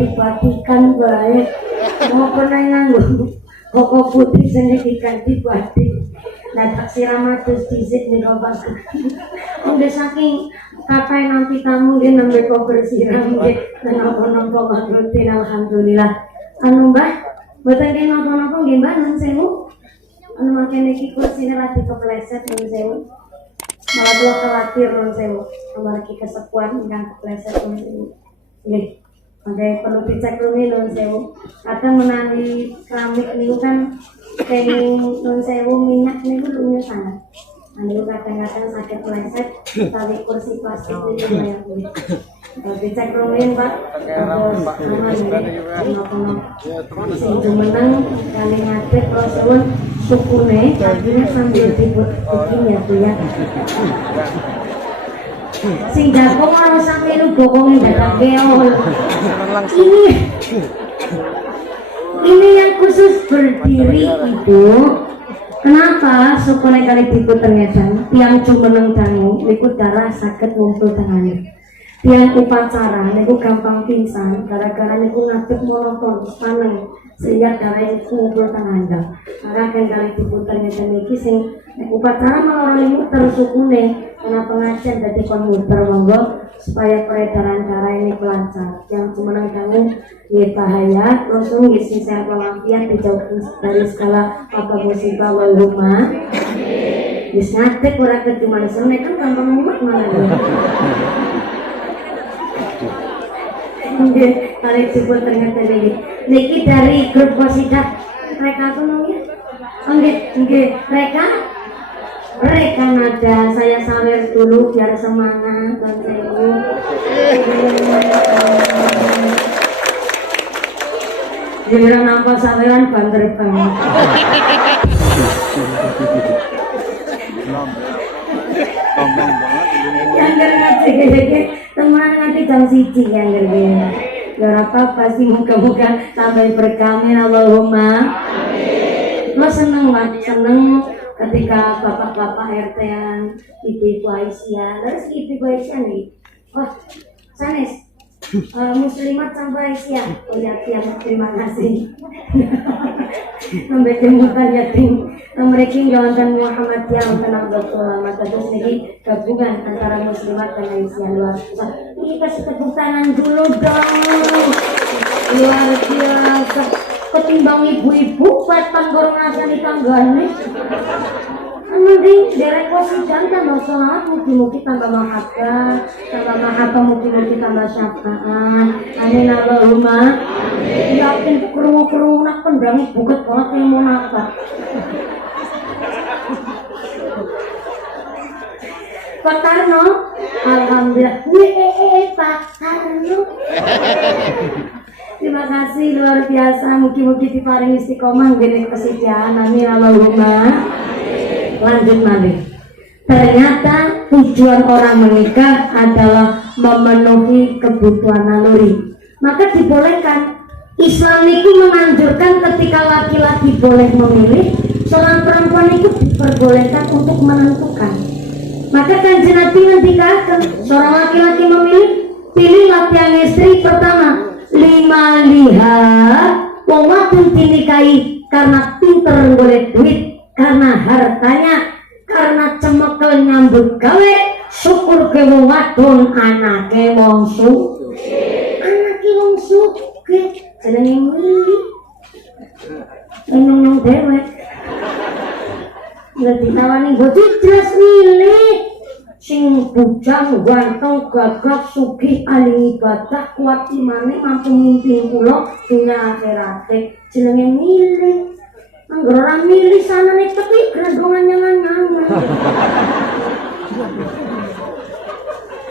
dibatikan baik mau pernah nganggo koko putih sing diganti batik lah tak siram atus dhisik ning bapak udah saking kakai nanti tamu dia nambah koper siram nggih napa-napa mangrute alhamdulillah anu Mbah mboten nggih napa-napa nggih Mbah nun sewu anu makene iki kursine lagi kepleset nun sewu malah kula khawatir nun sewu amargi kesepuan ingkang kepleset nun sewu nggih oke, perlu dicek dulu nun sewu. Kadang menani keramik niku kan kenging nun sewu minyak niku lumayan sangat. Niku kadang-kadang sakit pleset tali kursi plastik itu lumayan kulit. Dicek dulu Pak. Terus sing menang kali ngadeg Rasulun sukune tapi sambil dibuat ya Bu ya. Sing dakong harus sampai lu bokongin datang keol. Ini yang khusus berdiri Ibu. Kenapa sukune kali diputernya tiang jumeneng dangu niku darah sakit ngumpul tangannya. Tiang upacara niku gampang pingsan gara-gara niku ngadeg monoton paneng sehingga darah itu ngumpul tangan. Karena kan kali diputernya niki sing upacara malah orang muter sukune karena pengajian dari konmuter monggo supaya peredaran darah ini lancar. Yang jumeneng dangu nggih bahaya langsung ngisi sehat walafiat dijauhkan dari segala apa musibah wal huma. Wis ngadeg ora keduman sene kan gampang mumet malah. Nggih, tarik sebut ternyata niki dari grup Qasidah mereka tuh nggih. Nggih, mereka nada saya sawer dulu biar semangat dan sewu. Dibilang nampak saweran banter banget. Yang ngerti teman nanti jam 1 yang ngerti. Ya apa pasti muka-muka sampai berkami Allahumma. Lo seneng ketika bapak-bapak RT-an, ibu-ibu Aisyah, terus ibu Aisyah nih, oh sanes, muslimat sampai Aisyah, oh ya terima kasih. Membetemukan yatim, mereka jalankan Muhammadiyah untuk Abdul Amat terus ini gabungan antara muslimat dan Aisyah luar biasa. Ini kasih tepuk tangan dulu dong, luar biasa. Ketimbang ibu-ibu batang gorong asal di tanggane. Mending derek Qasidah tambah sholat, mugi-mugi tambah mahabbah, mugi-mugi tambah syafaat. Amin Allahumma. Yakin kerungu-kerungu nak pendangi buket banget yang mau nafas. Pak Tarno, alhamdulillah. Pak Tarno. Terima kasih luar biasa, mugi-mugi diparingi istiqomah ngene kesediaan. Amin Allahumma. Lanjut malih. Ternyata tujuan orang menikah adalah memenuhi kebutuhan naluri. Maka dibolehkan. Islam itu menganjurkan ketika laki-laki boleh memilih, seorang perempuan itu diperbolehkan untuk menentukan. Maka Kanjeng Nabi ngendikaken, seorang laki-laki memilih, pilihlah tiang istri pertama. 5 lihat wong wadon dinikahi karena pinter golek duit, karena hartanya, karena cemekel nyambut gawe, syukur ke wong wadon anake wong sugih. Anake wong sugih jenenge mili. Nyong dewek. Lah ditawani bojo jelas milih. sing bujang ganteng gagah sugih ahli ibadah kuat imane mampu mimpin kula dunya akhirate jenenge milih. Angger ora milih sanane teki grandongan nyangan-nyangan.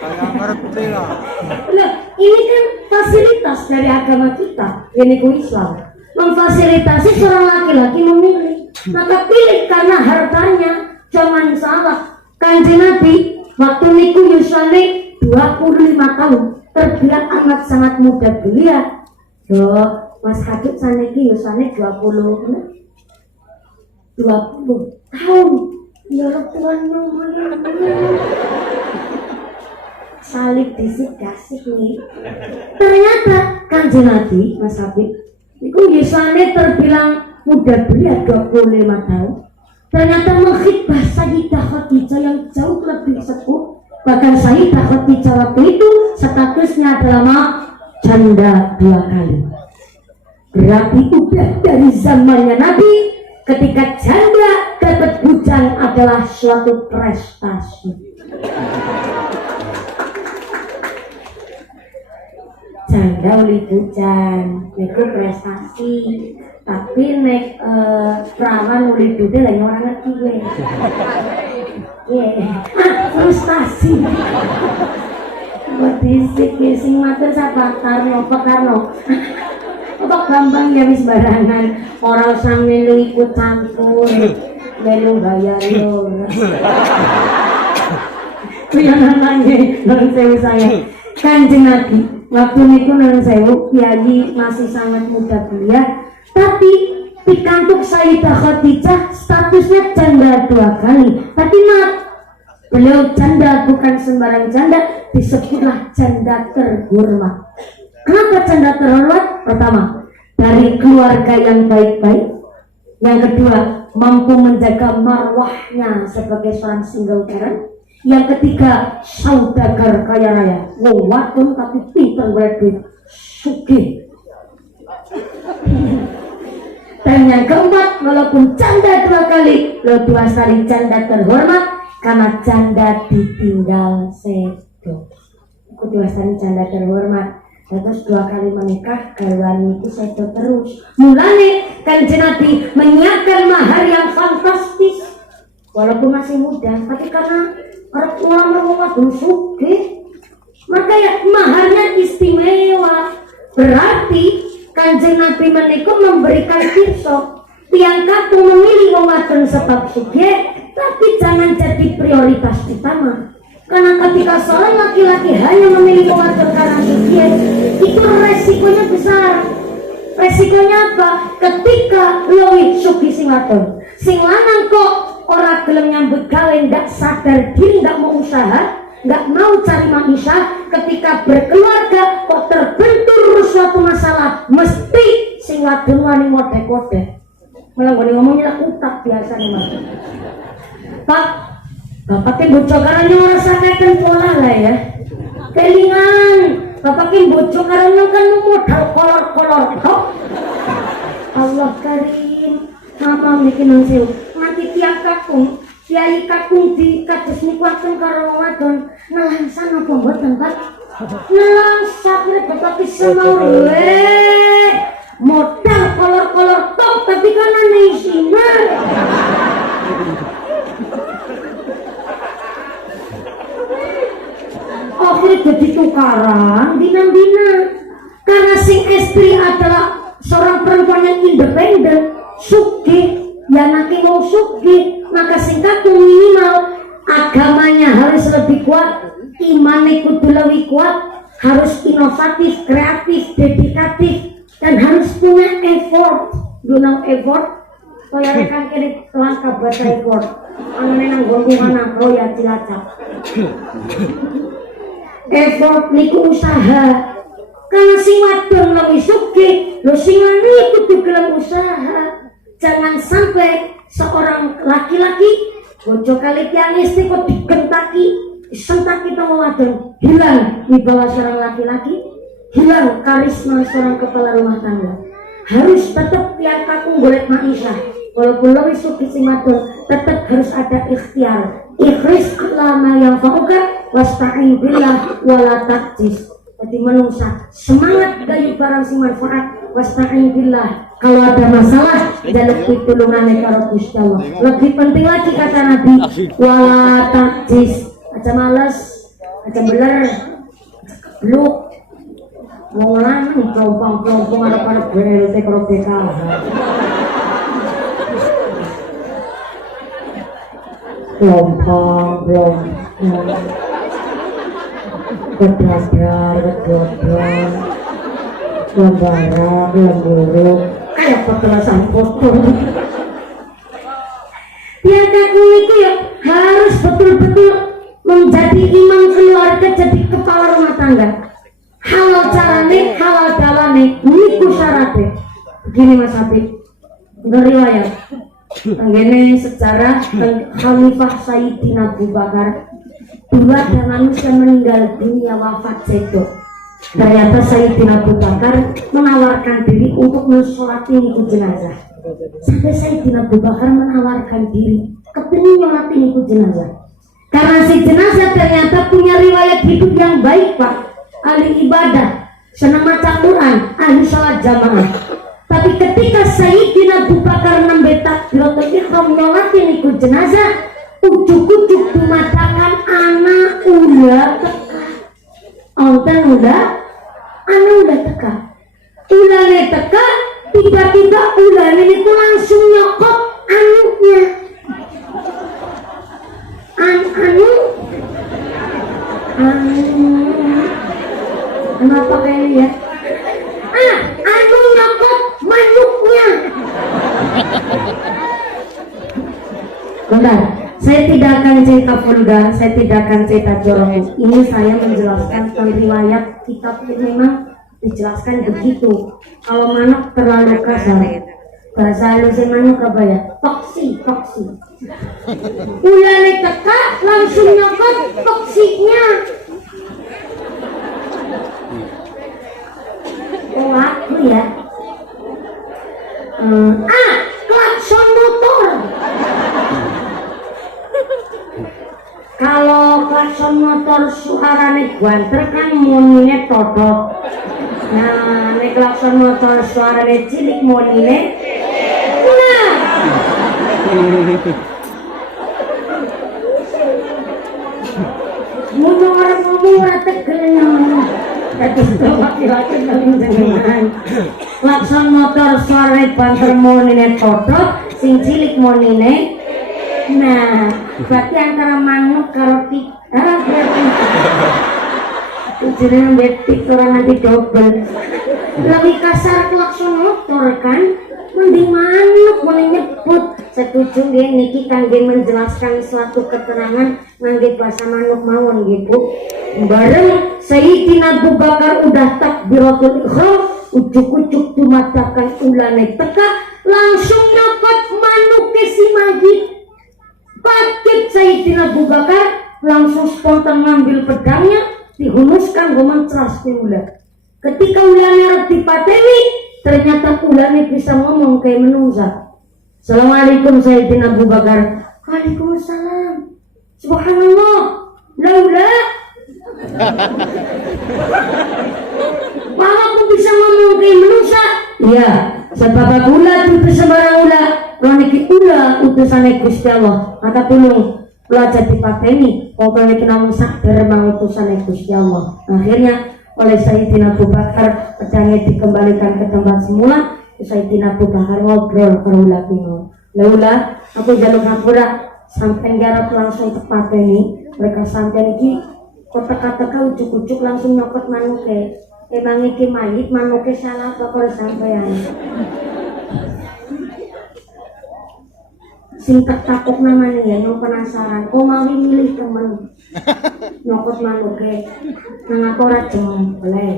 Kayak ngerti lah. Loh, ini kan fasilitas dari agama kita, ini Islam. Memfasilitasi seorang laki-laki memilih. Maka pilih karena hartanya, jangan salah. Kanjeng Nabi waktu niku yusane 25 tahun, terbilang amat sangat muda belia. Loh, Mas Kadut saniki yusane 20 tahun. Ya Tuhan lumayan. Salib disik-dasik nih. Ternyata Kanjeng Nabi Mas Habib itu yusane terbilang muda belia 25 tahun. Ternyata mengkhidbah Sayyidah Khadijah yang jauh lebih sepuh. Bahkan Sayyidah Khadijah waktu itu statusnya adalah janda 2 kali. Berarti udah dari zamannya Nabi ketika janda dapat bujang adalah suatu prestasi. Janda oleh bujang itu prestasi, tapi nek perawan oleh dude lah yang orang ngerti gue. Frustasi. Buat disik sing matur sapa Karno Pekarno. Apa gampang ya wis barangan, orang sang melu ikut campur, melu bayar yo. Piyananane nang sewu saya. Kanjeng Nabi waktu niku nang sewu kiai masih sangat muda belia, tapi pikantuk Sayyidah Khadijah statusnya janda 2 kali. Tapi beliau janda bukan sembarang janda, disebutlah janda terhormat. Kenapa janda terhormat? Pertama, dari keluarga yang baik-baik. Yang kedua, mampu menjaga marwahnya sebagai seorang single parent. Yang ketiga, saudagar kaya raya. Wadon tapi pinter duit, sugih. Dan yang keempat, walaupun janda 2 kali, lo 2 kali janda terhormat karena janda ditinggal sedo. Aku 2 kali janda terhormat. Terus 2 kali menikah, garwani itu sedo terus. Mulane Kanjeng Nabi menyiapkan mahar yang fantastis. Walaupun masih muda, tapi karena orang ulama belum sugih, maka ya maharnya istimewa. Berarti Kanjeng Nabi menikah memberikan pirsa tiang kakung memilih wong wadon sebab sugih, tapi jangan jadi prioritas utama. Karena ketika seorang laki-laki hanya memilih wong wadon karena sugih, itu resikonya besar. Resikonya apa? Ketika luwih sugih sing wadon, sing lanang kok ora gelem nyambut gawe, ndak sadar diri, ndak mau usaha, ndak mau cari manusia, ketika berkeluarga kok terbentur suatu masalah, mesti sing wadon wani ngode-ngode. Malah ngomongnya utak biasa nih Mas. Pak, bapaknya bojo karena ngerasakan pola lah ya. Kelingan, bapaknya bojo karena kan modal kolor-kolor kok. Allah karim, mama bikin nasiu. Nanti tiap kakung, kiai kakung di kados niku akan karo wadon nelangsan apa mboten Pak? Nelangsan rek bapak bisa mau modal kolor-kolor tok tapi kan aneh isinya. Akhirnya jadi tukaran dina-dina karena sing istri adalah seorang perempuan yang independen, sugih, ya nanti mau sugih, maka singkatnya minimal agamanya harus lebih kuat, imannya kudu lebih kuat, harus inovatif, kreatif, dedikatif, dan harus punya effort. You know effort? Kaya rekan kiri langkah bahasa effort. Anane nang nggonku mana ya Cilacap. Effort niku usaha. Karena sing wadon luwih sugih, lho sing lanang kudu gelem usaha. Jangan sampai seorang laki-laki bojo kali tiang istri kok digentaki, sentaki tong wadon, hilang wibawa seorang laki-laki, hilang karisma seorang kepala rumah tangga. Harus tetap tiang kakung golek maisha. Walaupun lebih sugih sing wadon, tetap harus ada ikhtiar, ikhris ala ma yanfa'uka wasta'in billah wala ta'jis. Jadi menungsa semangat gayu barang sing manfaat, wasta'in billah. Kalau ada masalah jangan pitulungan karo Gusti Allah. Lebih penting lagi kata Nabi, wala ta'jis. Aja males, aja beler, bluk. Wong lanang kelompong-kelompong arep-arep BLT karo BKH. Kelompong kedadar, kedodong, lembara, lemburu, kayak petelasan kotor. Tiadaku itu ya harus betul-betul menjadi imam keluarga, jadi kepala rumah tangga. Halal carane, halal dalane, niku syaratnya. Begini Mas Habib, ngeriwayat Tenggene sejarah Khalifah Sayyidina Abu Bakar, dua dan manusia meninggal dunia wafat sedok. Ternyata Sayyidina Abu Bakar menawarkan diri untuk mensolati niku jenazah. Sampai Sayyidina Abu Bakar menawarkan diri kepingin nyolati niku jenazah. Karena si jenazah ternyata punya riwayat hidup yang baik Pak, ahli ibadah, senang maca Quran, ahli sholat jamaah. Tapi ketika Sayyidina Abu Bakar nembe takbiratul ihram nyolati niku jenazah, ujuk-ujuk dumadakan anak udah teka. Onten udah, anak udah teka. Ulane teka, tiba-tiba ulane niku langsung nyokot anaknya. Kenapa kayaknya ya? Anu nyokot manuknya. Bentar, saya tidak akan cerita vulgar, saya tidak akan cerita jorok. Ini saya menjelaskan tentang riwayat kitab yang memang dijelaskan begitu. Kalau manuk terlalu kasar, bahasa halusnya manuk apa ya? Toksi. Ulane teka langsung nyokot toksinya. Oh aku ya. Klakson motor. Kalau klakson motor suarane banter kan monine todok. Nah, nek klakson motor suarane cilik monine. Nah. Ngomong orang ngomong ora tegelnya. Laki-laki dengan klakson motor suarane banter monine todok, sing cilik monine. Nah, berarti antara manuk karo berarti jenenge betik orang nanti double. Lebih kasar klakson motor kan, mending manuk boleh nyebut. Setuju nggih niki kangge menjelaskan suatu keterangan ngangge bahasa manuk mawon gitu. Bareng Sayyidina Abu Bakar udah takbiratul ihram, ujuk-ujuk dumadakan ulane teka, langsung nyokot manuke si Majid. Kaget Sayyidina Abu Bakar, langsung spontan ngambil pedangnya, dihunuskan goman ceras ke ular. Ketika ulane arep dipateni, ternyata ulane bisa ngomong kayak menungsa. Assalamualaikum Sayyidina Abu Bakar. Waalaikumsalam. Subhanallah. Laula. Mama aku bisa ngomong kayak menungsa. Iya, sebab ulah itu sembarang ulah. Niki ulah utusane Gusti Allah. Maka tulung belajar dipateni. Pokoknya kita sadar mang utusane Gusti Allah. Akhirnya oleh Sayyidina Abu Bakar pedangnya dikembalikan ke tempat semula. Sayyidina Abu Bakar ngobrol karo ulah bingung. Laula aku jaluk ngapura sampai garap langsung tepat ini. Mereka sampai iki kok teka-teka ujuk-ujuk langsung nyokot manuke. Emang iki mayit manuke salah apa kok sampean. Sing takut namanya ya, yang penasaran. Kok mau milih temen nyokot manuke, nang apa ora jemble,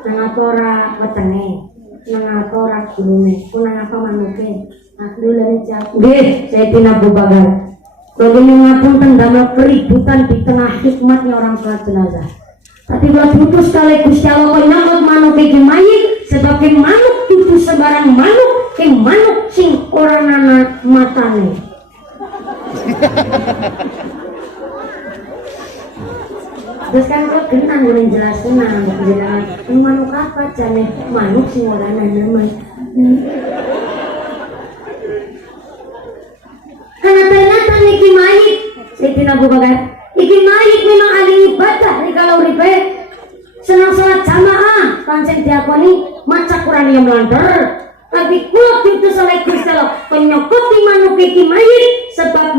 nang apa ora wetenge, nang apa ora gulune, kok nang apa manuke. Aku lari jauh. Nggih, Sayyidina Abu Bakar. Kalau ngapunten damel keributan di tengah hikmatnya orang sholat jenazah. Tapi buat putus sekali Gusti Allah nyokot manuke iki mayit sebagai manuk tutu sembarang manuk. Manuk sing ora nana matane. Terus kan kok genang boleh jelas tenang, jelas manuk apa jane manuk sing ora nyaman. Karena ternyata niki mayit, Sayyidina Abu Bakar, iki mayit memang ahli ibadah nih kalau uripe senang sholat jamaah, pancen diakoni maca Quran yang melantar. Tapi kula diutus oleh Gusti Allah penyokoti manuk iki mayit sebab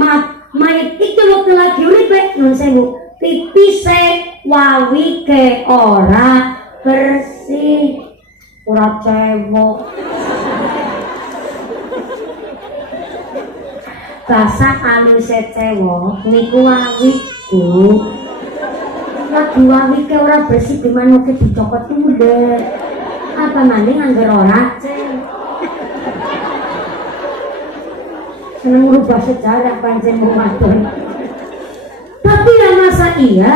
mayit itu waktu lagi uripe nun sewu pipise wawike ora bersih, ora cebok. Bahasa aluse cewek niku wawiku. Lagi wawike ora bersih di manuke dicokot udah. Apa maning anggar ora cewek. Seneng merubah sejarah pancen Ramadan. Tapi ya masa iya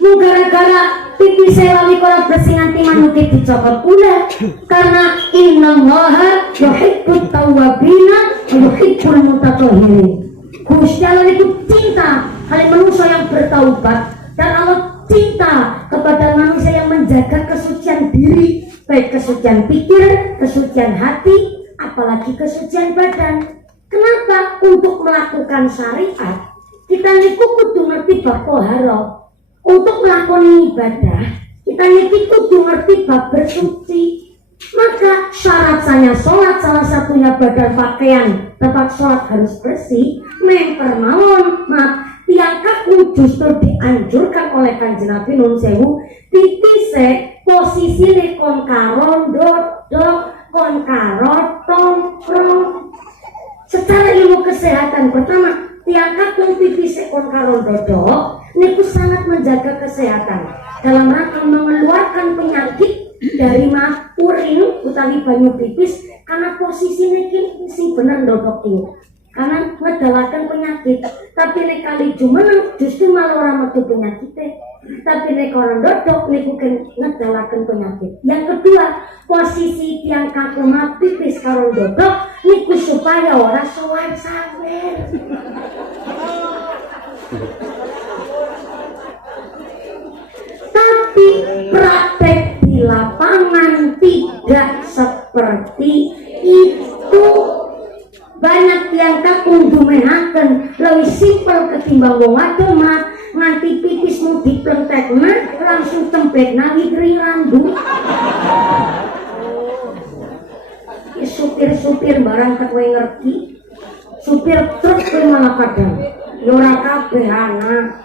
mu gara-gara pipi sewawi ora bersih nganti manuke dicokot udah. Karena innallaha yuhibbut tawwabina wa yuhibbul mutatahhirin. Gusti Allah itu cinta kalian manusia yang bertaubat dan Allah cinta kepada manusia yang menjaga kesucian diri, baik kesucian pikir, kesucian hati, apalagi kesucian badan. Kenapa? Untuk melakukan syariat kita niku kudu ngerti bab toharo. Untuk melakukan ibadah kita niku kudu ngerti bab bersuci. Maka syarat saya sholat salah satunya badan pakaian tempat sholat harus bersih. Memper mawon maaf tiang kaku justru dianjurkan oleh Kanjeng Nabi nun sewu titise posisine kon karo dodok kon karo tongkrong. Secara ilmu kesehatan pertama tiang kakung pipis ekor karo dodok niku sangat menjaga kesehatan dalam rangka mengeluarkan penyakit dari urin utawi banyu pipis karena posisinya sing bener dodok itu karena ngedalakan penyakit. Tapi nek kali jumeneng justru malah orang metu penyakitnya. Tapi nek orang dodok niku ngedalakan penyakit. Yang kedua, posisi tiang kakung pipis karo dodok niku supaya orang sowan sawer. Tapi praktek di lapangan tidak seperti itu. Banyak yang kakung dumehaken lebih simpel ketimbang wong wadon mah nganti pipismu diplentekna langsung tempetna wigri randu. Supir-supir barang kowe ngerti. Supir truk kowe malah kadang ya ora kabeh ana.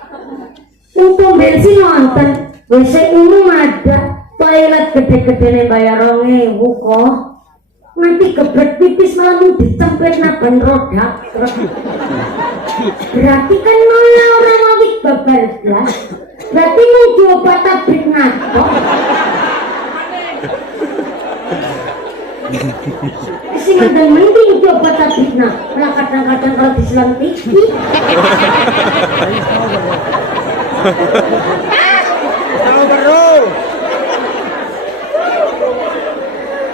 Untuk bensin nonton WC umum ada, toilet gede-gedene bayar 2.000 kok. Nanti gebrek pipis malah mau dicempet naban roda. Berarti kan malah orang wawik babal blas. Berarti mau coba tabrik nato. Sing ada mending coba tabrik nato. Malah kadang-kadang kalau diselang TV. Tahu baru.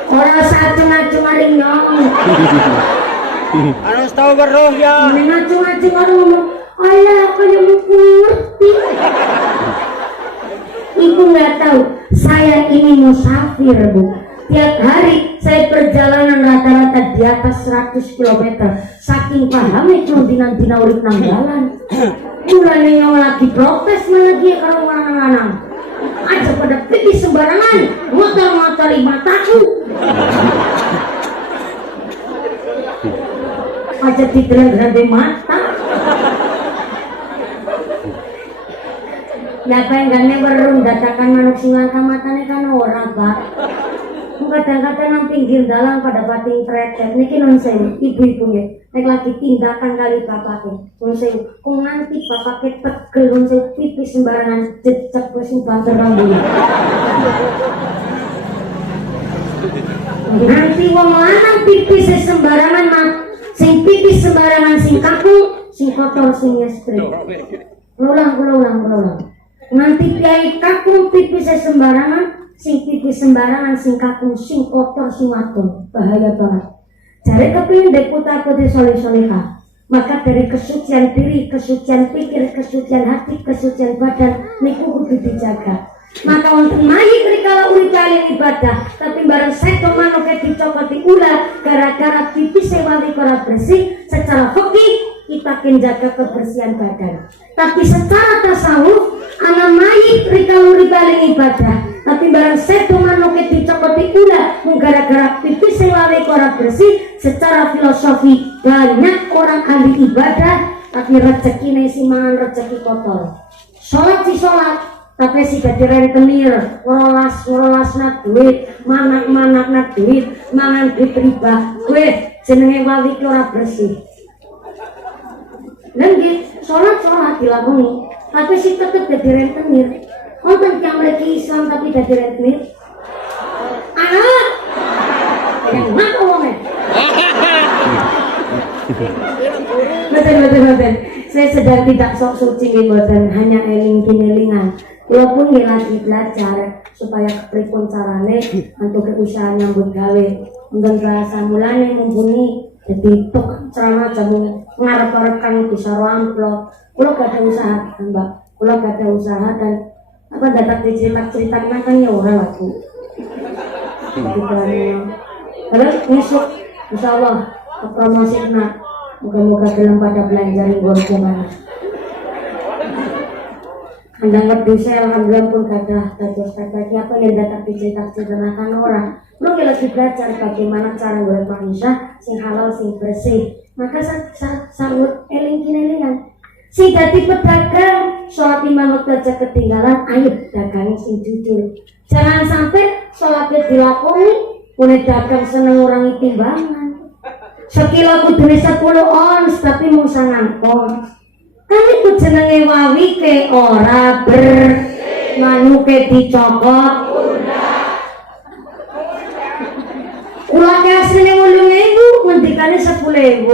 Orang satu maring nyong. Harus tahu baru ya. Ngacu orang ngomong, "Alah, kayak mau ngerti." Ibu nggak tahu, saya ini musafir, Bu. Tiap hari saya perjalanan rata-rata di atas 100 km. Saking pahamnya cuma dina-dina urip nang dalan. Mulane nyong lagi protes lagi karo lanang-lanang. Aja pada pipis sembarangan, motor-motori mataku. Aja digerak-gerak mata. Ya pengen berung dadakan manuk sing langka matane kan orang, Pak. Kadang-kadang nang pinggir dalan pada bating tretet niki non sewu ibu-ibu ya nek lagi tindakan kali bapake non sewu kok nganti bapake tegel non sewu pipis sembarangan jejak wis banter rambut nanti wong lanang pipis sembarangan mak sing pipis sembarangan sing kaku sing kotor sing estri ulang nanti kiai kaku pipis sembarangan sing pipis sembarangan sing kakung sing kotor sing wadon bahaya banget. Jare kepengin dek putra putri soleh-solehah Maka dari kesucian diri, kesucian pikir, kesucian hati, kesucian badan niku kudu dijaga. Maka untuk mayit rikala urip kali ibadah, tapi bareng sedo manoke dicopoti ular gara-gara pipis sewali ora bersih, secara fikih kita jaga kebersihan badan. Tapi secara tasawuf, anak mayit rikala urip kali ibadah, tapi bareng sedo manoke dicopoti ular gara-gara pipis sewali ora bersih, secara filosofi banyak orang ahli ibadah tapi rezeki si mangan rezeki kotor. Sholat si sholat tapi si dadi rentenir, ngorolas nak duit, manak nak duit, mangan duit riba, gue jenenge wawi ora bersih. Dan sholat dilakoni, tapi si tetep dadi rentenir. Wonten yang mereki Islam tapi dadi rentenir. Anak, yang mana ngomongnya? Betul. Saya sedang tidak sok suci mboten, hanya eling-elingan. Walaupun nggih lagi belajar supaya kepripun carane untuk usaha nyambut gawe. Mungkin bahasa mulane mumpuni jadi tok ceramah jamu ngarep-arepan bisa amplop. Kula gak ada usaha, Mbak. Kula gak ada usaha dan apa dapat dicerita-ceritakan kan ya ora laku. Terus besok insyaallah promosina moga-moga dalam pada belanja ribuan kemana. Andang ngerti alhamdulillah pun kata apa yang datang diceritakan orang. Lu lagi belajar bagaimana cara buat manusia sing halal sing bersih. Maka sahur eling-elingan. Si dadi pedagang sholat 5 waktu aja ketinggalan, ayo dagang sing jujur. Jangan sampai sholatnya dilakoni, boleh dagang seneng orang timbangan. Sekilo kudune 10 ons tapi mau sangang ons. Kan iku jenenge wawi ke ora manu ke dicokot. Kula ke asline 8.000, ngendikane 10.000.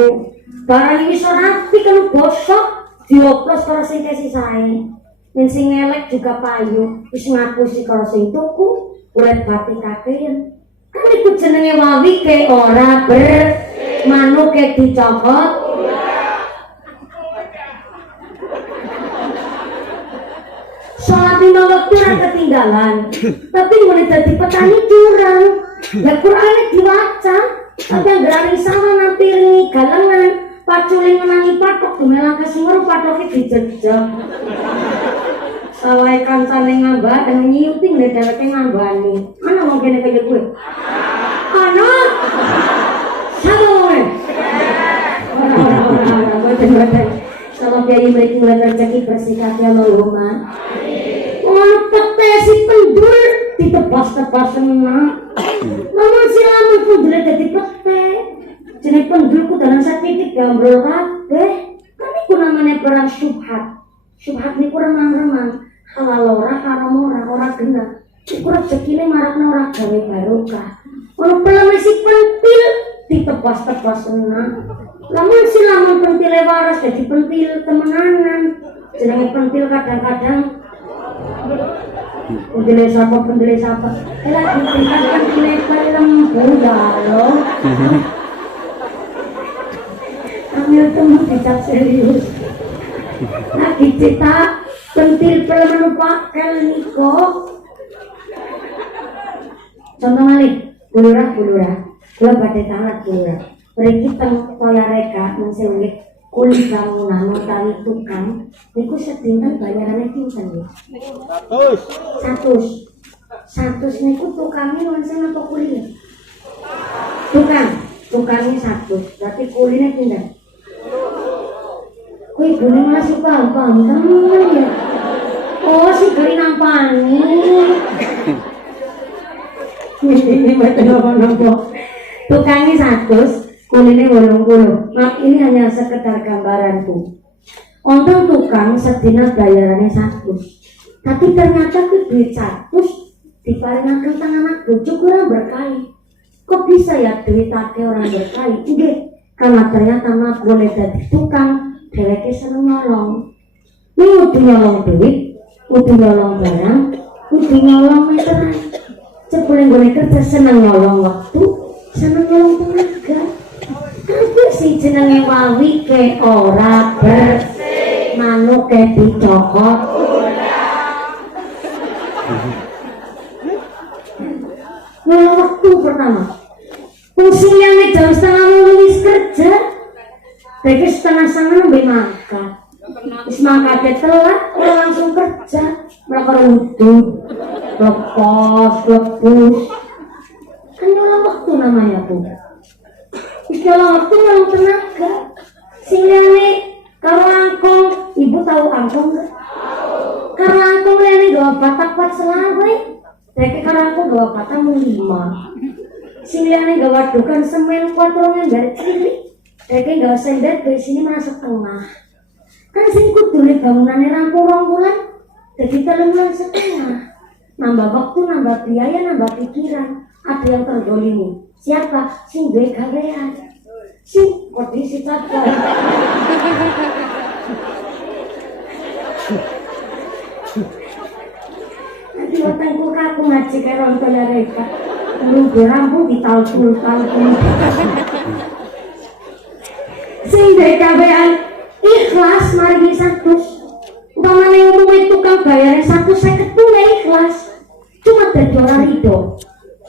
Barang ini rapi kan bosok, dioplos karo sing sisae. Men sing elek juga payu, wis ngapusi karo sing tuku, kulit batik kakean. Kan iku jenenge wawi ke ora manu ke dicokot. Sholat 5 waktu ora ketinggalan, tapi mulai jadi petani curang. Ya Qur'ane diwaca, tapi yang berani sama nampiringi galengan, paculing menangi patok, dumelang kesimur patoknya dijejak. Sawai kancane ngambah dan nyiuting deh dheweke ngambani. Mana mau kene kaya gue? Anak. Sabar. Ora. Salam kiai mriki mulai rezeki bersikat ya Allahumma. Ono pete si pendul ditebas-tebas seneng. Lamun silamun pendul dadi pete. Jeneng pendulku dalam satitik gambrol kabeh. Kan iku namanya perang syubhat. Syubhat niku remang-remang. Halal ora, haram ora genah. Iku rezekine marakna ora gawe barokah. Ono peleme si pentil ditebas-tebas seneng. Lamun silamun pentile waras dadi pentil temenanan. Jenenge pentil kadang-kadang pendile sapa lagi pentile pelem lho. Ambil temu dicap serius. Lagi cerita pentil pelem pakel niko. Contoh malih, bulurah. Kula badhe tangat bulurah. Mriki teng toya reka mensewi kulit bangunan utawi tukang niku sedinten bayarane pinten nggih? 100 niku tukange wonten apa kuline? Tukangnya 100, berarti kuline pinten? Kuwi ibune masih paham ya. Oh, si gari nampani. Ini betul apa? Tukangnya 100 kuline 80. Maaf, ini hanya sekedar gambaranku. Untuk tukang sedina bayarannya 100. Tapi ternyata ke duit 100 diparingaken teng anak bojo kurang berkali. Kok bisa ya duit ake orang berkali? Nggih, karena ternyata mak boleh dadi tukang, dheweke seneng nyolong. Ini udah nyolong duit, udah nyolong barang, udah nyolong meteran. Cepule golek kerja seneng nyolong waktu, seneng nyolong tenaga. Kan sih jenenge wawi ke ora bersih, manuk ke dicokot. Mulai waktu pertama, fungsinya jam 7:30 wis kerja, tapi 7:30 nembe makan. Wis mangkate telat, ora langsung kerja, mereka wudhu, lepos, lepus. Kan nyolong waktu namanya Bu. Wis nyolong waktu nyolong tenaga. Sing liyane karo angkong, ibu tahu angkong enggak? Karo angkong liyane gawa batak kuat selawe. Dek karo angkong gawa batak mung 5. Sing liyane gawa dukan semen kuat rongan dari cilik. Dek gawa sendet dari sini masuk tengah. Kan sing kudune bangunane rampung 2 bulan, jadi 3 bulan setengah. Nambah waktu, nambah biaya, nambah pikiran. Ada yang tergolimi. Siapa? Sing duwe gawean. Sing kondisi capek. Nanti watangku kaku ngaji kaya orang tua mereka. Belum rampung di tahun. Sing duwe gawean ikhlas mari 100. Umpamane umumnya tukang bayarnya 150 ya ikhlas. Cuma dadi ora rido,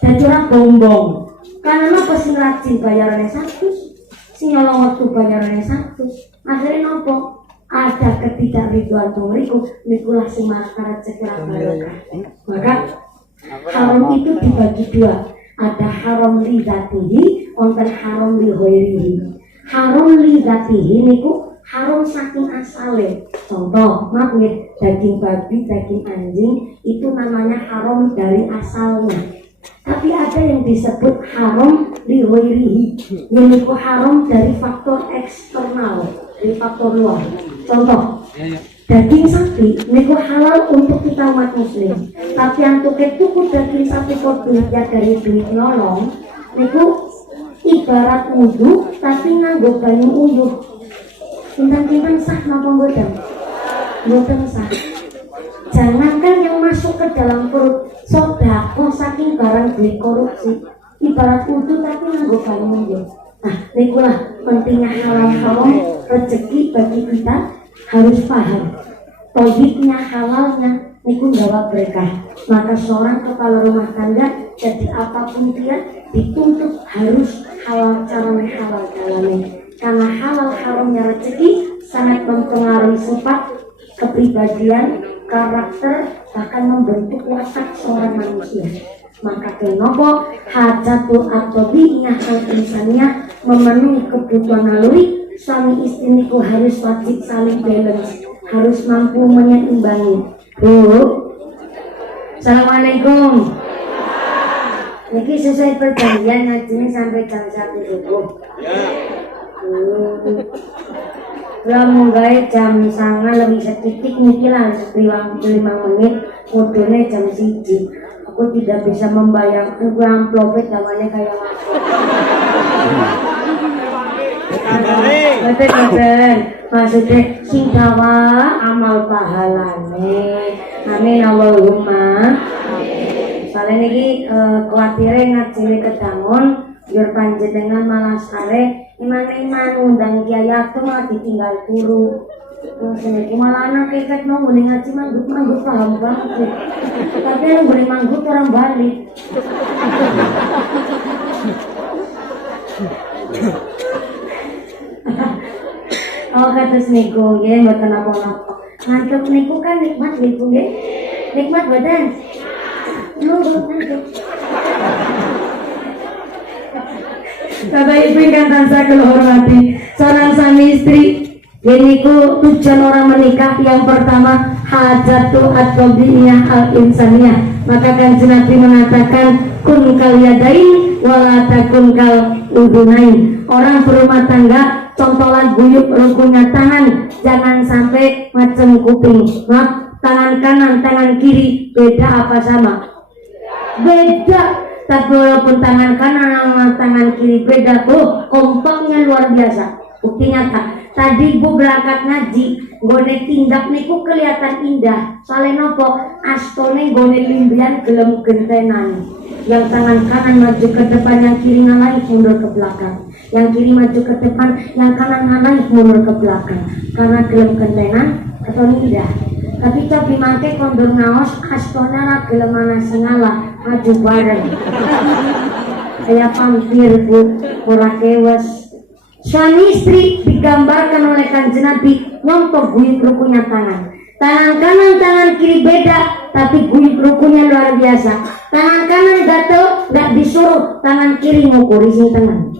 dadi ora bombong. Karena apa sing rajin bayarannya 100, sing nyolong waktu bayarannya 100. Akhirnya nopo? Ada ketidakriduan mriku nikulah sing marang rezeki ra barokah. Maka haram itu dibagi 2. Ada haram li dzatihi, wonten haram li ghairihi. Haram li dzatihi niku haram saking asale. Contoh, maaf nih, daging babi, daging anjing itu namanya haram dari asalnya. Tapi ada yang disebut haram li ghairihi, yaitu haram dari faktor eksternal, dari faktor luar. Contoh, daging sapi niku halal untuk kita umat muslim. Tapi yang tuku daging sapi kok duitnya dari duit nolong, niku ibarat wudhu tapi nganggo banyu uyuh. Bintang-bintang sah napa mboten? Mboten sah. Jangankan yang masuk ke dalam perut, sedekah saking barang duit korupsi, ibarat wudhu tapi nganggo banyu uyuh. Nah, nikulah pentingnya halal haram rezeki bagi kita harus paham. Tauhidnya halalnya niku gawa berkah. Maka seorang kepala rumah tangga jadi apapun dia dituntut harus halal caranya halal jalannya. Karena halal haramnya rezeki sangat mempengaruhi sifat, kepribadian, karakter, bahkan membentuk watak seorang manusia. Maka kenapa hajatul at-tabi'iyah al-insaniyah memenuhi kebutuhan naluri, suami istri niku harus wajib saling balance, harus mampu menyeimbangi. Bu, Assalamualaikum. Niki sesuai perjanjian ngajinya sampai jam 1 subuh. Lah mulai jam 9 lebih sedikit niki lah 5 menit, mudune jam 1. Aku tidak bisa membayangkan amplopet namanya kayak betul maksudnya sing dawa amal pahalane. Amin Allahumma. Soalnya niki kuatire ngajine kedangun biar panjenengan malah sare iman undang kiai aku malah ditinggal turu. Maksudnya malah anak keket mau boleh ngaji manggut paham banget. Tapi yang boleh manggut orang balik. Oh kados niku nggih mboten napa-napa. Ngantuk niku kan nikmat niku nggih. Nikmat badan. Ngantuk. Bapak Ibu ingkang tansah kula hormati, seorang suami istri yaitu tujuan orang menikah yang pertama hajatul at-tabi'iyah al-insaniyah. Maka Kanjeng Nabi mengatakan kun kal yadain wala takun kal udunain. Orang berumah tangga contolan guyup rukunnya tangan, jangan sampai macam kuping. Maaf, tangan kanan tangan kiri beda apa sama? Beda. Tapi walaupun tangan kanan sama tangan kiri beda, kompaknya luar biasa. Bukti nyata. Tadi Bu berangkat ngaji, gone tindak niku kelihatan indah. Soalnya nopo astone gone limbian gelem gentenan. Yang tangan kanan maju ke depan, yang kiri ngalahin mundur ke belakang. Yang kiri maju ke depan, yang kanan ngalahin mundur ke belakang. Karena gelem kentenan atau tidak. Tapi cobi mangke kondur ngaos astona ra gelem ana singala maju bareng. Saya pampir bu, ora kewes. Suami istri digambarkan oleh Kanjeng Nabi ngontok guyub rukunya tangan. Tangan kanan, tangan kiri beda, tapi guyub rukunya luar biasa. Tangan kanan gatel, gak disuruh, tangan kiri ngukuri sing tangan.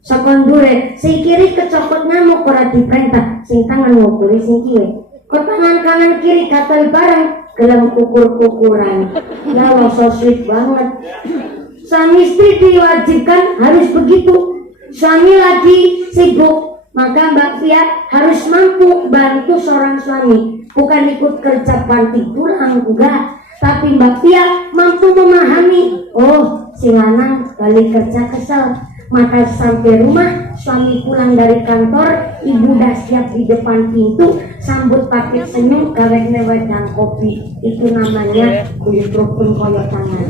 Sekondure, sing kiri kecopot nyamuk ora diperintah, sing tangan ngukuri sing kiri. Kok tangan kanan kiri gatel bareng, gelem kukur-kukuran. Ya Allah, so sweet banget. Suami istri diwajibkan harus begitu. Suami lagi sibuk, maka Mbak Fia harus mampu bantu seorang suami. Bukan ikut kerja banting tulang, enggak. Tapi Mbak Fia mampu memahami, oh si lanang balik kerja kesel. Maka sampai rumah, suami pulang dari kantor, ibu udah siap di depan pintu, sambut pakai senyum, gaweknya wedang kopi. Itu namanya kulit rukun koyok tangan.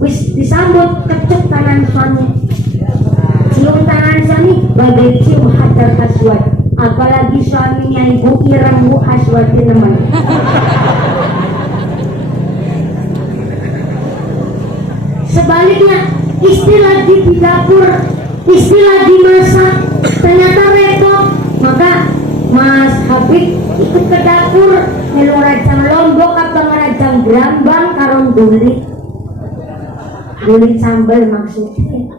Wis disambut, kecek tangan suami, cium tangan suami, bagai cium hajar aswad. Apalagi suaminya ibu Ireng Bu Aswadi namanya. Sebaliknya, istri lagi di dapur, istri lagi masak, ternyata repot, maka Mas Habib ikut ke dapur, melu rajang lombok apa ngerajang brambang karong dulit sambal maksudnya.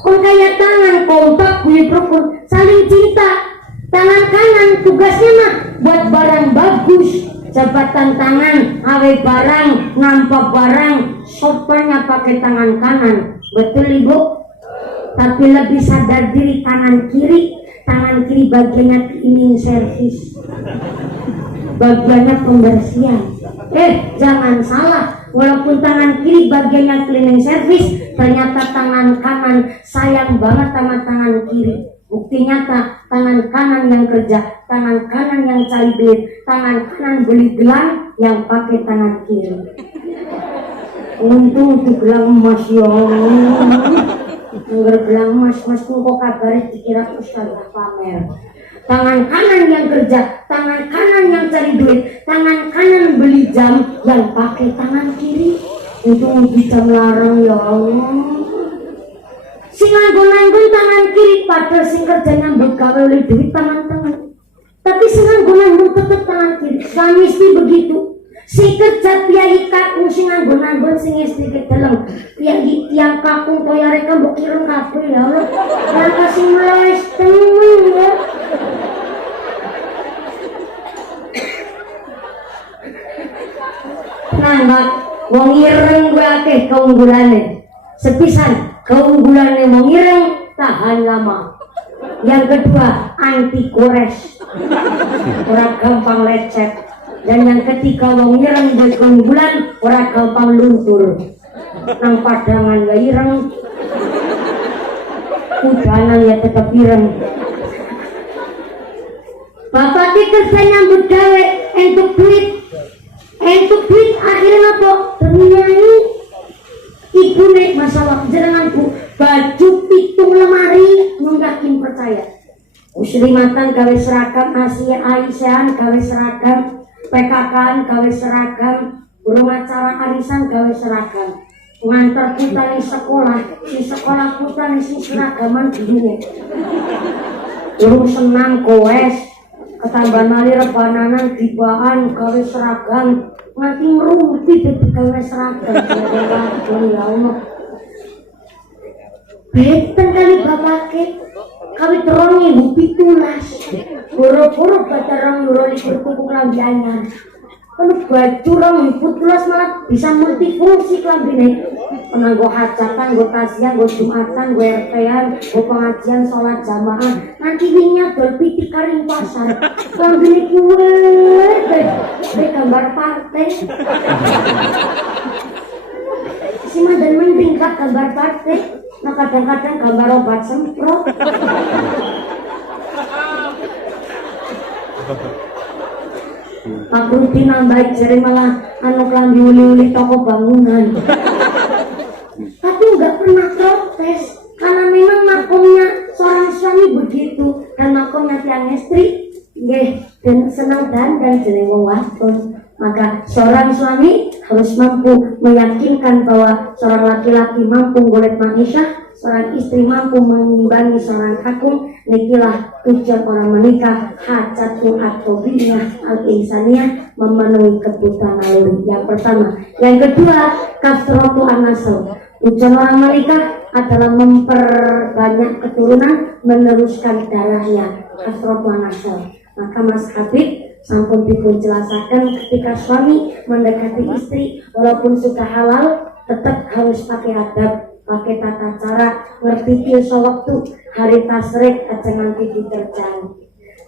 Kok kayak tangan kompak guyub rukun, saling cinta. Tangan kanan tugasnya mah buat barang bagus, jabatan tangan, awe barang, nampak barang, sopernya pakai tangan kanan. Betul ibu? Tapi lebih sadar diri tangan kiri bagiannya cleaning service, bagiannya pembersihan. Jangan salah, walaupun tangan kiri bagiannya cleaning service, ternyata tangan kanan sayang banget sama tangan kiri. Bukti nyata, tangan kanan yang kerja, tangan kanan yang cari duit, tangan kanan beli gelang yang pakai tangan kiri. Untung tuh gelang emas ya. Nggak gelang emas kok kabarnya dikira ustazah pamer. Tangan kanan yang kerja, tangan kanan yang cari duit, tangan kanan beli jam yang pakai tangan kiri. Untung bisa melarang ya Allah. Sing nganggo-nganggo tangan kiri padahal sing kerjanya begawe oleh duit tangan-tangan. Tapi sing nganggo-nganggo tetep tangan kiri. Suami istri begitu. Sing kerja piyai kakung sing nganggo-nganggo sing istri kedeleng. Piyai tiang kakung kaya reka mbok kireng kabeh ya Allah. Lan sing mles temen ya. Nambah wong ireng kuwi akeh keunggulane. Sepisan keunggulannya wong ireng tahan lama. Yang kedua anti gores, ora gampang lecet. Dan yang ketiga wong ireng buat keunggulan ora gampang luntur. Nang padangan ya ireng, udanan ya tetap ireng. Bapak kerja nyambut gawe entuk duit akhirnya apa? Ternyai ibu nek masalah jenenganku baju pitung lemari mungkin percaya. Muslimatan gawe seragam, Asia Aisyah gawe seragam, PKK gawe seragam, burung acara arisan gawe seragam. Ngantar putra di sekolah, si sekolah putra di si seragaman dulu. Burung senang koes, ketambahan mali rebananan dibaan gawe seragam. Nganti ngerumpi dadi gawe seragam. Ya Allah. Beten kali bapake. Kawit rong ibu pitulas. Boro-boro baca rong euro libur kuku kelambi anyar. Kalau baju rong ibu pitulas malah bisa multifungsi kelambine. Nganggo hajatan, nggo tasya, nggo jumatan, nggo RT-an, nggo pengajian, sholat jamaah. Nanti winya dol pitik karing pasar. Kelambine kuwe gambar partai. Si madan mending kak gambar partai. Nah kadang-kadang gambar obat semprot. Pak Rudi nambahin jari malah anu kelambi uli-uli toko bangunan. tapi nggak pernah protes karena memang makomnya seorang suami begitu dan makomnya tiang istri dan senang dan jeneng wong wadon. Maka seorang suami harus mampu meyakinkan bahwa seorang laki-laki mampu golek maisha, seorang istri mampu mengimbangi seorang kakung. Nikilah tujuan orang menikah, hajatul atobiyah al-insaniyah, memenuhi kebutuhan naluri. Yang pertama. Yang kedua, kasratu an-nasl. Tujuan orang menikah adalah memperbanyak keturunan, meneruskan darahnya. Kasratu an-nasl. Maka Mas Habib sampun dipun jelasaken ketika suami mendekati istri walaupun sudah halal tetap harus pakai adab, pakai tata cara, ngerti kilso waktu, hari tasrik aja nganti diterjang.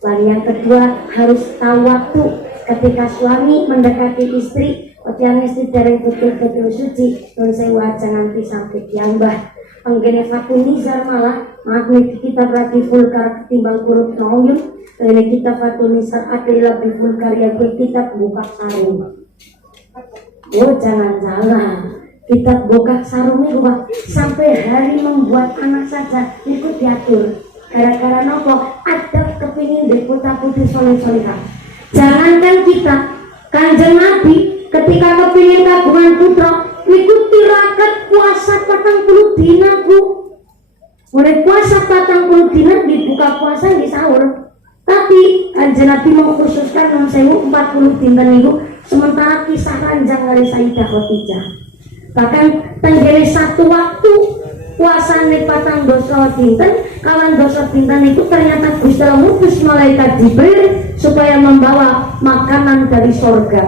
Lalu yang kedua harus tahu waktu ketika suami mendekati istri, yang istri dari betul-betul suci, non sewa aja nganti sampai diambah. Penggene Fatul Nizar malah maaf nih kita berarti vulgar ketimbang kurut nauyun. Ini kita Fatul Nizar adalah lebih vulgar yang kita buka sarung. Oh jangan-jangan kita buka sarung itu sampai hari membuat anak saja ikut diatur. Gara-gara nopo ada kepingin deputa putih soleh-solehah. Jangankan kita, Kanjeng Nabi ketika kepingin kagungan putra ikut tirakat puasa 40 dina bu. Mulai puasa 40 dina dibuka puasa di sahur. Tapi Kanjeng Nabi mengkhususkan non sewu 40 dina itu sementara kisah ranjang dari Sayyidah Khadijah. Bahkan tenggere satu waktu puasane patang dosa dinten, kawan dosa dinten itu ternyata Gusti Allah ngutus malaikat Jibril supaya membawa makanan dari sorga.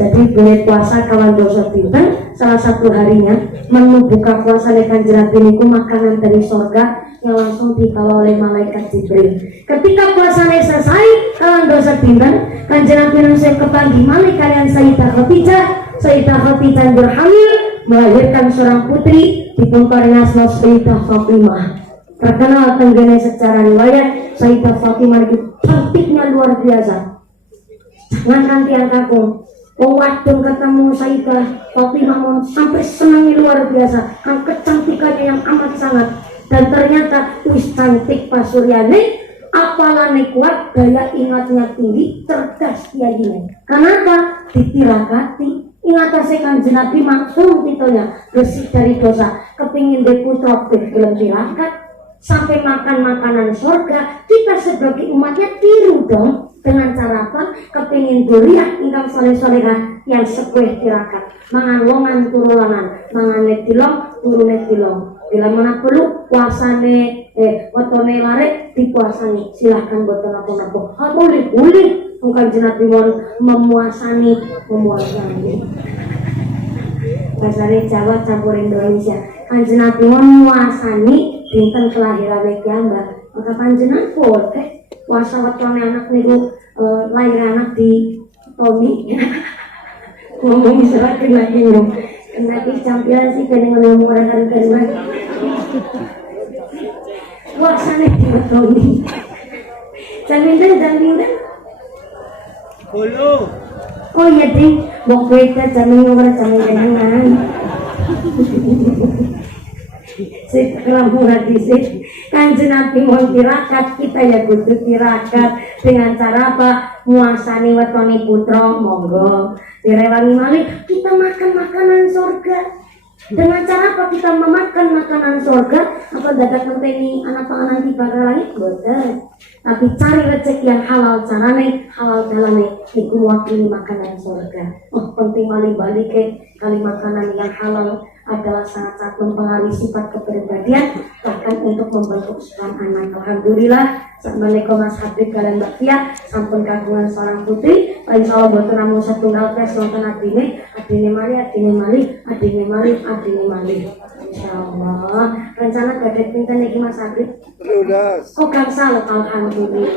Jadi boleh puasa kawan dosa dinten, salah satu harinya menu buka puasa Kanjeng Nabi niku makanan dari sorga yang langsung dibawa oleh malaikat Jibril. Ketika puasanya selesai kawan dosa dinten, Kanjeng Nabi langsung kepanggih malih kalian Sayyidah Khadijah. Sayyidah Khadijah berhamil melahirkan seorang putri dipungkari asma Sayyidah Fatimah. Terkenal tenggene secara riwayat Sayyidah Fatimah itu cantiknya luar biasa. Jangan kanti yang kakung. Wadon ketemu Sayyidah Fatimah sampai senangnya luar biasa. Kan kecantikannya yang amat sangat. Dan ternyata wis cantik pasuryane, apalane kuat, daya ingatnya tinggi, cerdas dia gini. Kenapa? Ditirakati. Ingat saya Kanjeng Nabi maksum titonya bersih dari dosa, kepingin deputra film tirakat sampai makan makanan surga. Kita sebagai umatnya tiru dong dengan cara apa? Kepingin duriah ingkang soleh-solehah yang sekueh tirakat, mangan wongan turulangan, mangan netilong turune tilong. Bila mana perlu puasane wetone lare dipuasani, silahkan boten apa-apa. Boleh. Bukan jenat dimon memuasani. Bahasa Jawa campur Indonesia. Kanjeng Nabi memuasani dinten kelahiran Mbak. Maka panjenengan boleh puasa wetone anak niku lahir anak di Tommy. Ngomong serat lagi dong. Kena campiran sih kene ngomong orang kan lagi. Puasane di Tommy. Jamin. Hulu. Oh iya ding, bok beda jamin jangan. Sekarang murah disik. Kanjeng Nabi mau tirakat, kita ya kudu tirakat dengan cara apa? Muasani wetone putra, monggo. Direwangi malih kita makan makanan surga. Dengan cara apa kita memakan makanan surga? Apa dadak ngenteni anak panganan di bakal langit? Boten. Tapi cari rezeki yang halal carane, halal dalane iku mewakili makanan surga. Oh, penting malih balik kali makanan yang halal adalah sangat-sangat mempengaruhi sifat kepribadian, bahkan untuk membentuk seorang anak. Alhamdulillah, assalamualaikum Mas Habib kalian Mbak Fia, sampun kagungan seorang putri. Insya Allah boten namun setunggal tes nonton adine mali. Insya Allah. Rencana gak ada pinten iki Mas Habib. Kok gangsal, alhamdulillah.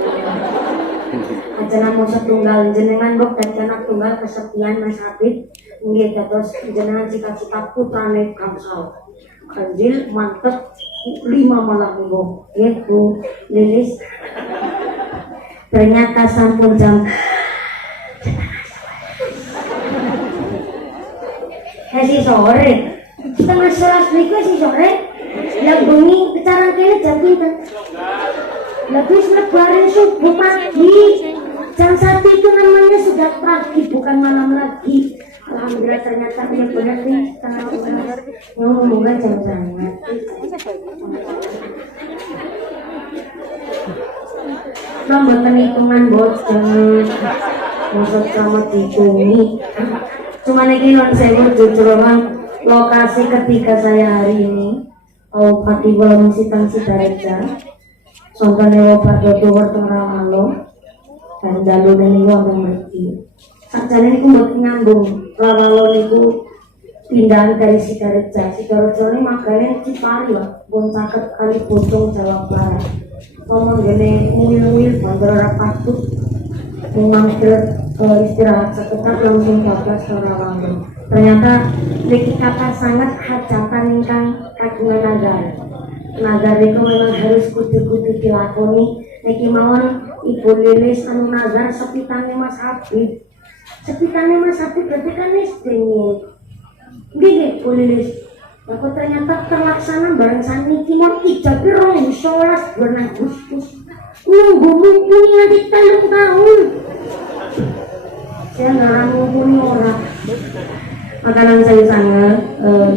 Aja namun setunggal jenengan kok dan anak tunggal kesepian Mas Habib. Nggih dados jenengan cita-cita putrane gangsal. Kanjil mantep 5 malah minggu. Nggih Bu Lilis. Ternyata sampun jam sore. Kita masalah niku sih sore. Lah bengi kecaran kene jam pinten? Lebih lebaran subuh pagi. Jam 1 itu namanya sudah pagi, bukan malam lagi. Alhamdulillah ternyata dia benar nih. Ngomong-ngomong jam sangat. Nomor hitungan bocor, maksud sama dicumi. Cuma ini non saya jujur orang lokasi ketika saya hari ini, Pati Bola Musitan Sidareja, Sontane Wapat Dodo Tengah Malo, dan Dalu dan Iwo Anteng Merti. Sakjane niku mboten nyambung, Rawalo niku pindahan dari Sidareja. Sidareja ini makanya Cipari lah, pun caket kali Bojong Jawa Barat. Ngomong gini, ngil-ngil bandara rapatut mengangkir istirahat sekitar langsung 12 Rawalo. Ternyata niki kata sangat hajatan ingkang kagungan nagar. Nagar itu memang harus kudu-kudu dilakoni. Niki mawon Ibu Lilis anu nagar sepitane Mas Habib. Sepitane Mas Habib berarti kan istri. Nggih, Bu Lilis. Aku ternyata terlaksana bareng saniki mau ijab 2019 bulan Agustus. Nunggu mumpuni nanti 3 tahun. Saya ngarang mumpuni orang. Makanan saya sangat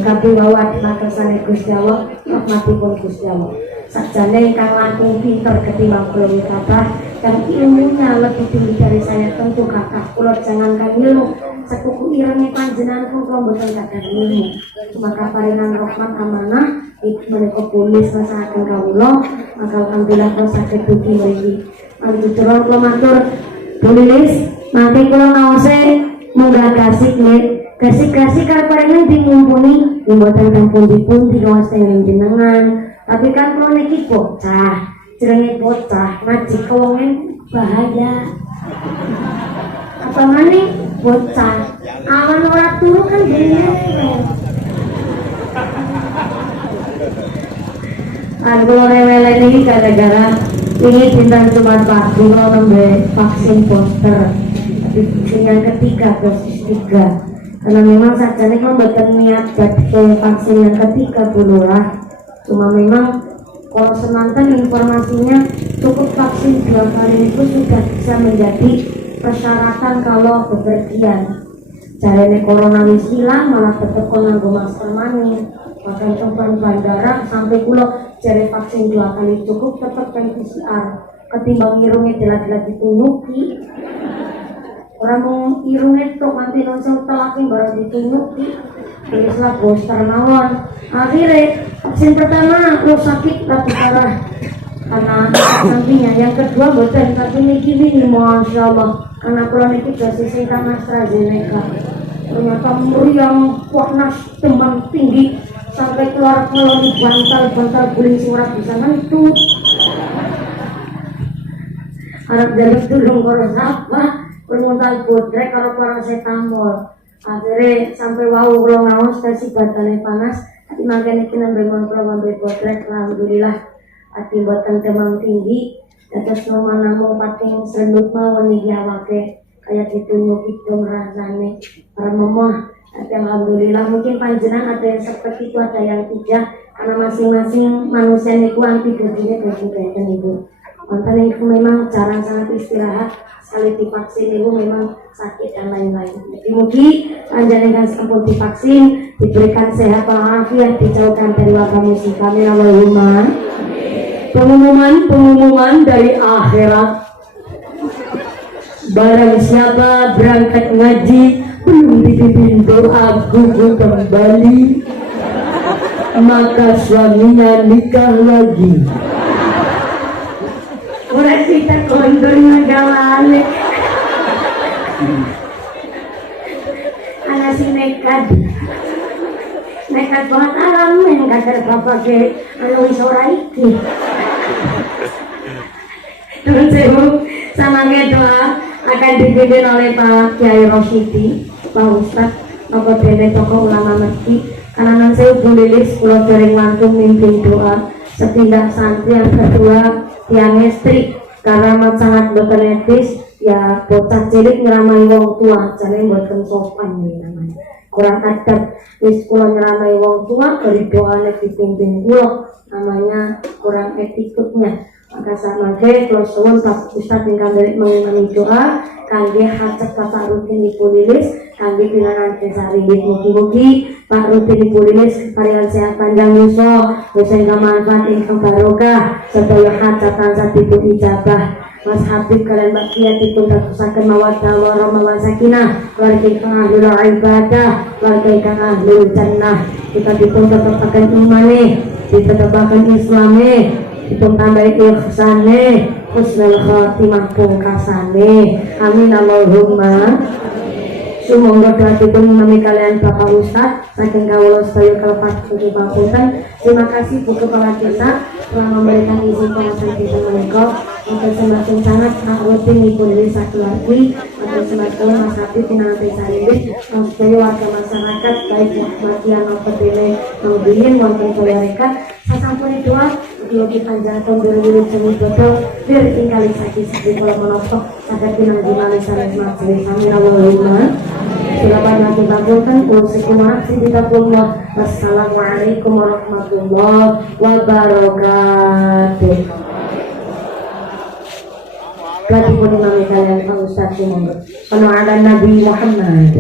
kabeh wawat makasane Gusti Allah, rahmatipun Gusti Allah. Sakjane ingkang langkung pinter ketimbang kula kathah dan ilmunya lebih tinggi dari saya tentu kathah. Kula jangankan ilmu, sekuku irenge panjenengan pun kula mboten kathah ilmu. Maka paringan rahmat amanah iki menika pulis masakan kawula, maka alhamdulillah kula saged dugi mriki. Lanjut kula matur tulis mangke kula ngaose munggah kasih nek kasih kaparengan dimumpuni mboten tampun dipun diwaos ing jenengan. Tapi kan kalau niki bocah, jenenge bocah, ngaji kewongen bahaya. Apa maning bocah, awan ora turu kan dene. Aku rewel ini gara-gara ini bintang Jumat pagi mau nembe vaksin booster. Tapi vaksin yang ketiga dosis 3. Karena memang sajane kan mboten niat badhe vaksin yang ketiga bulurah. Cuma memang kalau semantan informasinya cukup vaksin 2 kali itu sudah bisa menjadi persyaratan kalau bepergian. Jarene corona wis hilang malah tetep nganggo masker maning. Bahkan tempat bandara sampai kula jare vaksin 2 kali cukup tetep pen PCR. Ketimbang irungnya jelas-jelas ditunuki. Orang mau irungnya tok nanti langsung telakin baru ditunuki. Teruslah booster mawon. Akhirnya vaksin pertama aku sakit tapi parah karena sampingnya. Yang kedua boten tapi niki ini masya Allah karena kalau niki dosis ingkang AstraZeneca. Ternyata meriang panas demam tinggi sampai keluar koloni bantal guling surat bisa mentu. Harap jaluk tulung koros apa permuntal bodrek kalau paracetamol. Akhirnya sampai wau kalau ngawas kasih batalnya panas. Tapi makanya kita memang kalau ngambil bodrek alhamdulillah hati buatan demam tinggi. Atas nama namu pating serendut mawon nih awake kayak ditunjuk hidung rasane para memoh. Tapi alhamdulillah mungkin panjenengan ada yang seperti itu ada yang tidak karena masing-masing manusia niku antibodinya beda-beda ibu. Mantan itu memang jarang sangat istirahat sekali divaksin itu memang sakit dan lain-lain. Jadi mungkin panjenengan sempurna divaksin diberikan sehat walafiat dijauhkan dari wabah musibah. Allahumma. Pengumuman dari akhirat. Barang siapa berangkat ngaji belum dipimpin doa gugur kembali maka suaminya nikah lagi. Orang kita kondur ngagalane. Anak si nekat banget alamin kadar bapak ke anu isora iki. Terus saya sama doa akan dipimpin oleh Pak Kiai Rosyidi, Pak Ustadz, Bapak Dene tokoh ulama Merti. Karena nan saya Bu Lilis kula dereng langkung mimpin doa setindak santri yang kedua tiang istri karena sangat boten etis ya bocah cilik ngeramai wong tua jane mboten sopan nih namanya. kurang adab wis kula nyeranai wong tua dari doane dipimpin kula namanya kurang etikutnya. Maka samangke kula suwun Pak Ustaz ingkang derek mengimami doa kangge hajat Bapak Rutin Ipulilis kangge pinangan desa ringgit mugi-mugi Pak Rutin Ipulilis keparian sehat panjang yuso dosen manfaat ingkang barokah sedaya hajat tansah dipun ijabah. Mas Habib kalian Mbak Kia dipun dadosaken mawaddah warahmah wa sakinah warga ingkang ahlul ibadah warga ingkang ahlul jannah kita dipun tetepaken imane ditetepaken islame dipun tambahi ihsane husnul khotimah pungkasane amin Allahumma. Sumangga dhatipun mami kalian Bapak Ustaz saking kawula sedaya kalepat puji papunten. Terima kasih Bu Kepala Desa telah memberikan izin pengajian kita menika. Atur semakin sangat Pak Rutin Ipulilis sakeluargi atur semakin Mas Habib pinangan desa Ringgit sedaya warga masyarakat baik Rahmatian maupun dene Naudiyin wonten Jaya Rekat sasampun doa yogi panjangipun berwirid seni botol bir ingkali sakit kula menapa saged pinanggih malih sanes majelis amin Allahumma. Silakan lagi bangunkan Wassalamualaikum warahmatullahi wabarakatuh. Lagi pun imami kalian Pak Ustaz Sumangga. Penuh ada Nabi Muhammad.